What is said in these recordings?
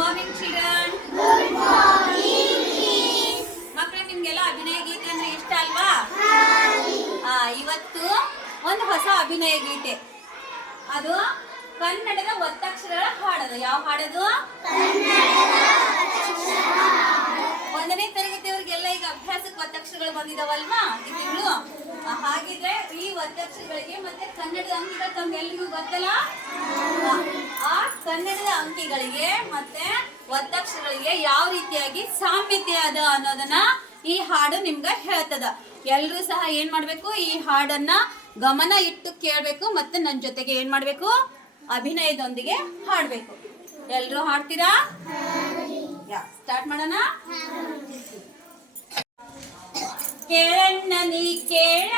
Morning children ಮಕ್ಕಳೇ ನಿಮ್ಗೆಲ್ಲ ಅಭಿನಯ ಗೀತೆ ಅಂದ್ರೆ ಇಷ್ಟ ಅಲ್ವಾ? ಆ, ಇವತ್ತು ಒಂದು ಹೊಸ ಅಭಿನಯ ಗೀತೆ. ಅದು ಕನ್ನಡದ ಒತ್ತಕ್ಷರಗಳ ಹಾಡೋದು. ಯಾವ ಹಾಡದು? ಒಂದನೇ ತರಗತಿಯವ್ರಿಗೆಲ್ಲ ಈಗ ಅಭ್ಯಾಸಕ್ಕೆ ಒತ್ತಕ್ಷರಗಳು ಬಂದಿದಾವಲ್ವಾ? ಈ ತಿಂಗಳು. ಆ, ಹಾಗಿದ್ರೆ ಈ ಒತ್ತಕ್ಷರಗಳಿಗೆ ಮತ್ತೆ ಕನ್ನಡದ ಅಂಕಿಗಳು ತಮ್ಗೆಲ್ರಿಗೂ ಗೊತ್ತಲ್ಲ? ಕನ್ನಡದ ಅಂಕಿಗಳಿಗೆ ಮತ್ತೆ ಒತ್ತಕ್ಷರಗಳಿಗೆ ಯಾವ ರೀತಿಯಾಗಿ ಸಾಮ್ಯತೆ ಅದ ಅನ್ನೋದನ್ನ ಈ ಹಾಡು ನಿಮ್ಗ ಹೇಳ್ತದ. ಎಲ್ರೂ ಸಹ ಏನ್ ಮಾಡ್ಬೇಕು? ಈ ಹಾಡನ್ನ ಗಮನ ಇಟ್ಟು ಕೇಳ್ಬೇಕು ಮತ್ತೆ ನನ್ನ ಜೊತೆಗೆ ಏನ್ ಮಾಡ್ಬೇಕು? ಅಭಿನಯದೊಂದಿಗೆ ಹಾಡ್ಬೇಕು. ಎಲ್ರೂ ಹಾಡ್ತೀರಾ? ಸ್ಟಾರ್ಟ್ ಮಾಡೋಣ? ಕೇಳಣ್ಣ ನೀ ಕೇಳ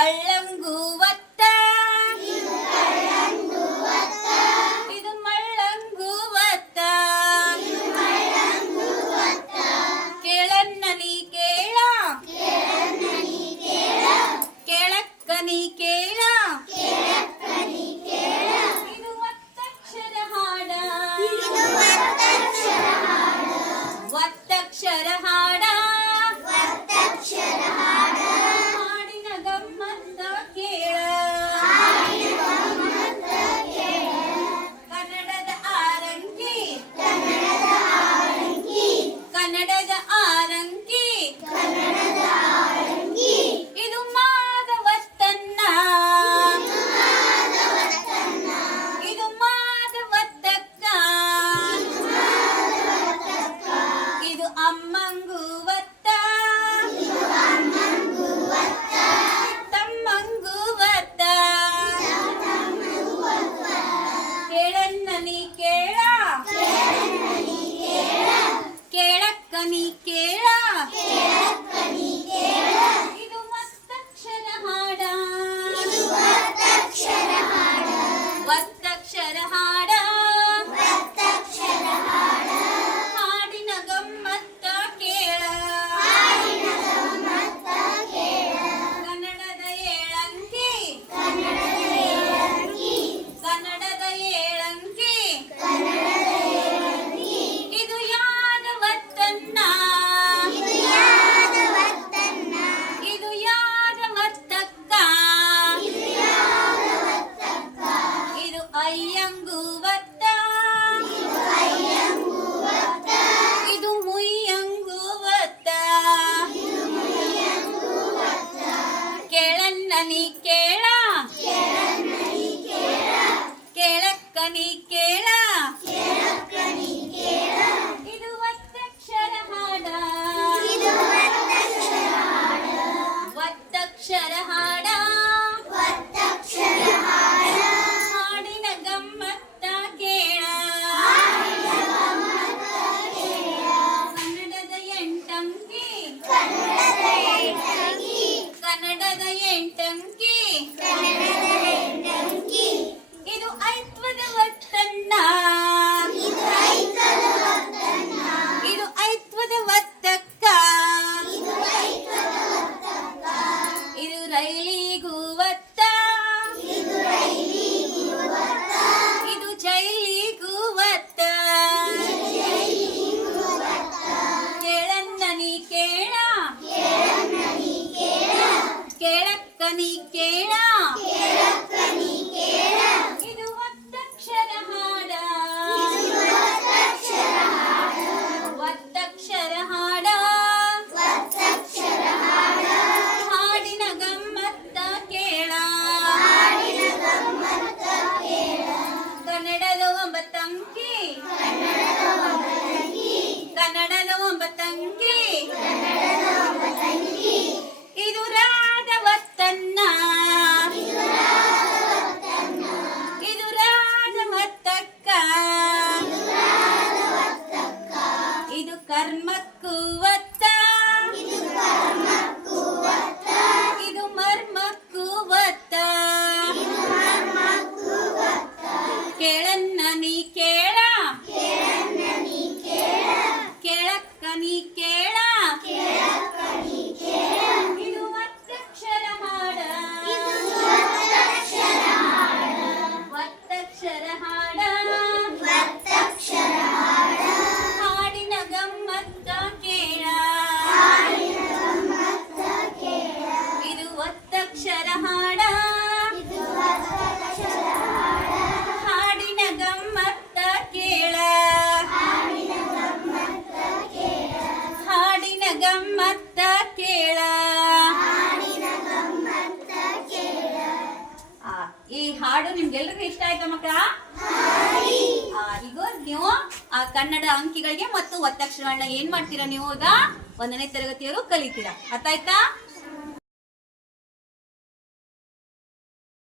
கள்ள に行け కర్మక్కువ ಹಾಡು ನಿಮ್ಗೆಲ್ರಿಗೂ ಇಷ್ಟ ಆಯ್ತಾ ಮಕ್ಕಳ? ಈಗ ನೀವು, ಆ, ಕನ್ನಡ ಅಂಕಿಗಳಿಗೆ ಮತ್ತು ಒತ್ತಕ್ಷರಗಳನ್ನ ಏನ್ ಮಾಡ್ತೀರಾ ನೀವು ಈಗ? ಒಂದನೇ ತರಗತಿಯವರು ಕಲಿತೀರಾ. ಅರ್ಥ ಆಯ್ತಾ?